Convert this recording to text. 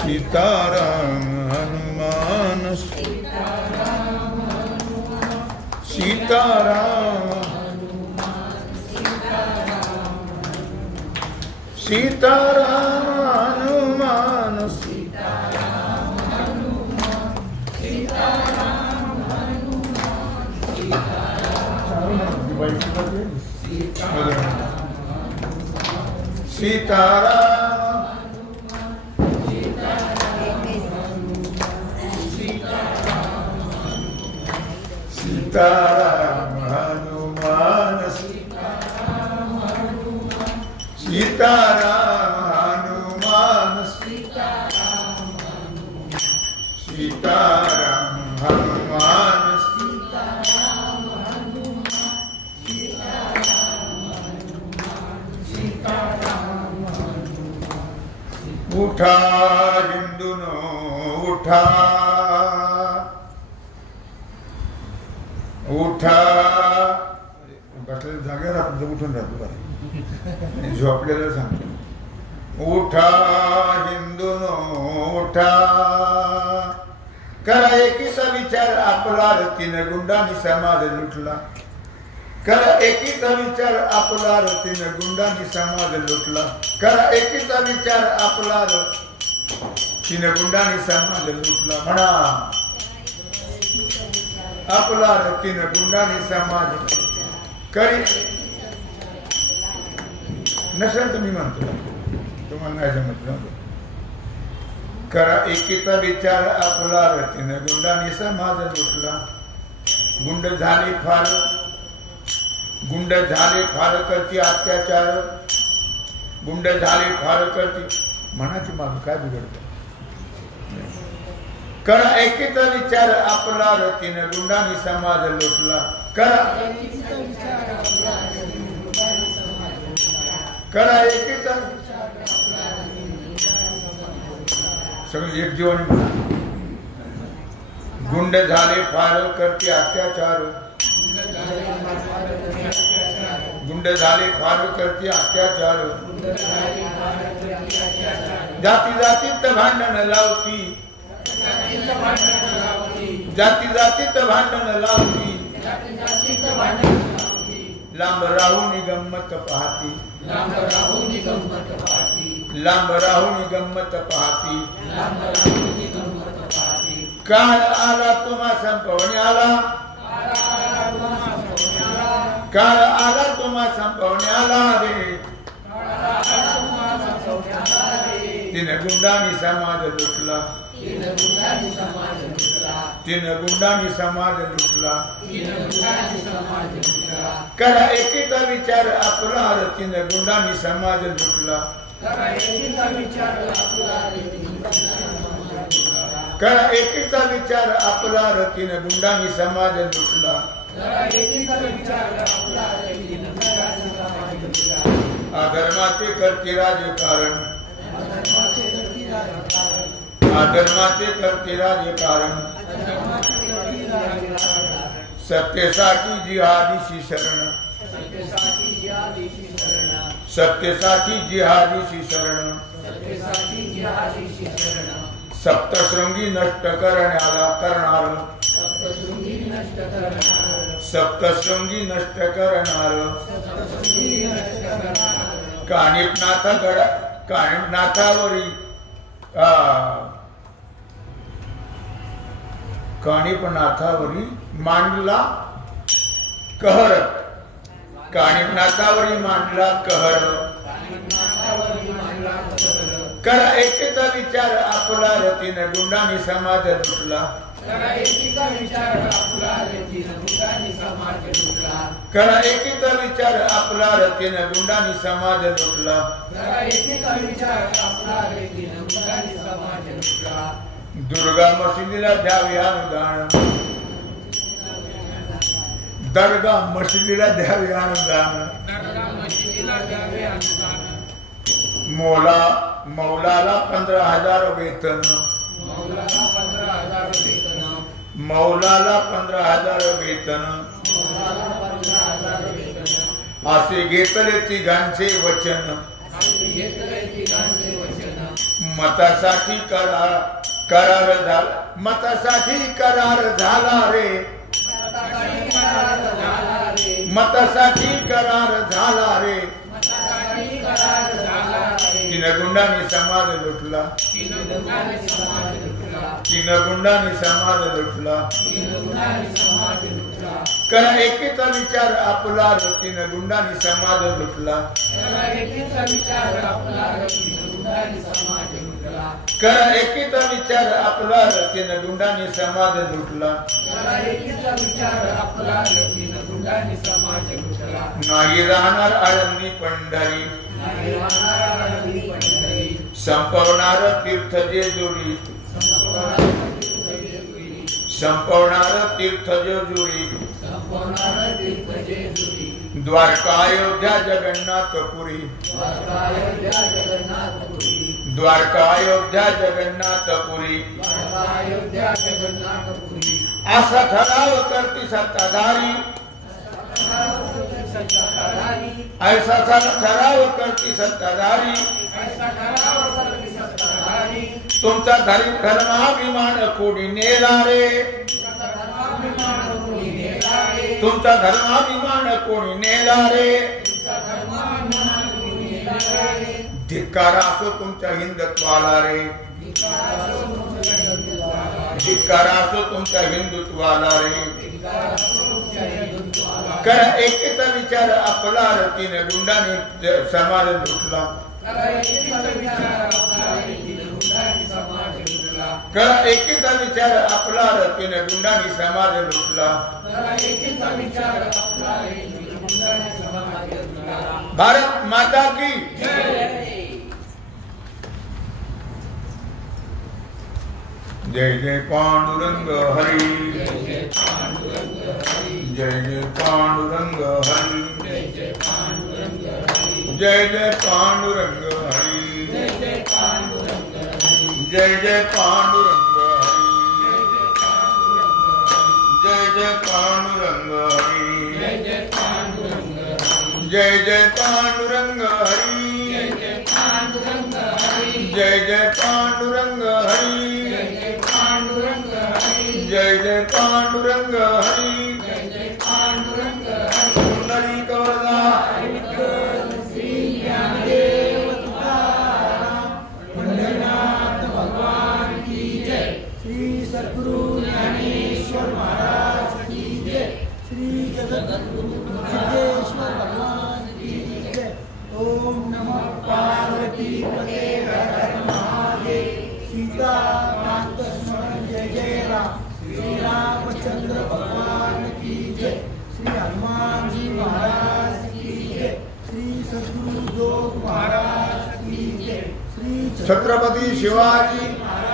सीताराम हनुमान सीताराम सीताराम हनुमान सीताराम सीताराम हनुमान सीताराम हनुमान सीताराम हनुमान उठा हिंदूनो उठा उठा बसलेल्या जागेवर आपण उठून राहतो बरं झोपलेलं सांगतो उठा हिंदूनो उठा करा एकीचा विचार आपला तीन गुंडांनी समाज लुटला करा एकीचा विचार आपला तीन गुंडांनी समाज लुटला करा एकीचा विचार आपला तीन गुंडांनी समाज लुटला म्हणा आपला तीन गुंडांनी समाज करी नसेल तुम्ही म्हणतो तुम्हाला नाही जमत करा एकीचा विचार आपला तीन गुंडांनी समाज लुटला गुंड झाले फार करती अत्याचार गुंड झाले फार करती मनाची माग काय बिघडत करा एकीचा विचार आपला तीन गुंडांनी समाज लुटला करा एकीचा सगळे एक जीवाने म्हणा गुंड झाले फार करती अत्याचार गुंड झाले फार करती अत्याचार जाती जातीत भांडण लावती जाती जातीत भांडण लावती लांब राहून गंमत पाहती लांब राहून गंमत पाहती काळ आला तुम्हा संपवणी आला काळ आला तुम्हा संपवण्याला रे तीन गुंडांनी समाज लुटला तीन गुंडांनी समाज लुटला करा एकीचा विचार आपला तीन गुंडांनी समाज लुटला करा एकीचा विचार आपला तीन गुंडांनी समाज लुटला अधर्माचे करते राजकारण अधर्माचे करते राजकारण सत्तेसाठी जिहादीशी शरण सत्तेसाठी जिहादीशी शरण सप्तशृंगी नष्ट करण्याला करणार सप्तशृंगी नष्ट करणार काणिपनाथावरी काणिपनाथावरी मांडला कहर काणिपनाथावरी मांडला कहर करा एकेचा विचार आपला तीन गुंडांनी समाज लुटला करा एकीचा विचार आपला तीन गुंडांनी समाज लुटला दुर्गा मशिदीला द्यावे अनुदान दर्गा मशिदीला द्यावे अनुदान मौलाला 15,000 वेतन मौलाला 15,000 वेतन असे घेतले तिघांचे वचन मतासाठी करार झाला, मतासाठी करार झाला रे, मतासाठी करार झाला रे, तीन गुंडांनी समाज लुटला, तीन गुंडांनी समाज लुटला, करा एकीचा विचार आपला, तीन गुंडांनी समाज लुटला, करा एकीचा विचार आपला, तीन गुंडांनी समाज लुटला, नाही राहणार आळंदी पंढरी, संपवणार तीर्थ जेजुरी, संपवणार तीर्थ जेजुरी, द्वारका अयोध्या जगन्नाथपुरी, द्वारका अयोध्या जगन्नाथपुरी, असा ठराव करती सत्ताधारी, ऐसा ठराव करती सत्ताधारी, तुमचा धर्माभिमान कोणी नेला रे, तुमचा धर्माभिमान कोणी नेला रे, धिक्कार असो तुमच्या हिंदुत्वाला रे, धिक्कार असो तुमच्या हिंदुत्वाला रे, करा एकीचा विचार आपला, तीन गुंडांनी समाज लुटला, करा एकीचा विचार आपला, तीन गुंडांनी समाज लुटला, भारत माता की जय जय पांडुरंग हरी, जय जय पांडुरंग हरी, जय जय पांडुरंग हरी, जय जय पांडुरंग हरी, जय जय पांडुरंग हरी, जय जय पांडुरंग हरी, जय जय पांडुरंग हरी, जय जय पांडुरंग हरी, पुंडरी कवरदा भगवान की जय, श्री सद्गुरु ज्ञानेश्वर महाराज की जय, श्री जगद्गुरु सिद्धेश्वर भगवान की जय। ओम नमः पार्वती पते हर हर महादेव, सीता कांत स्मरण जय जय राम, श्री रामचंद्र भगवान की जय, श्री हनुमान जी महाराज की जय, श्री सद्गुरु जोग महाराज की जय, श्री छत्रपति शिवाजी महाराज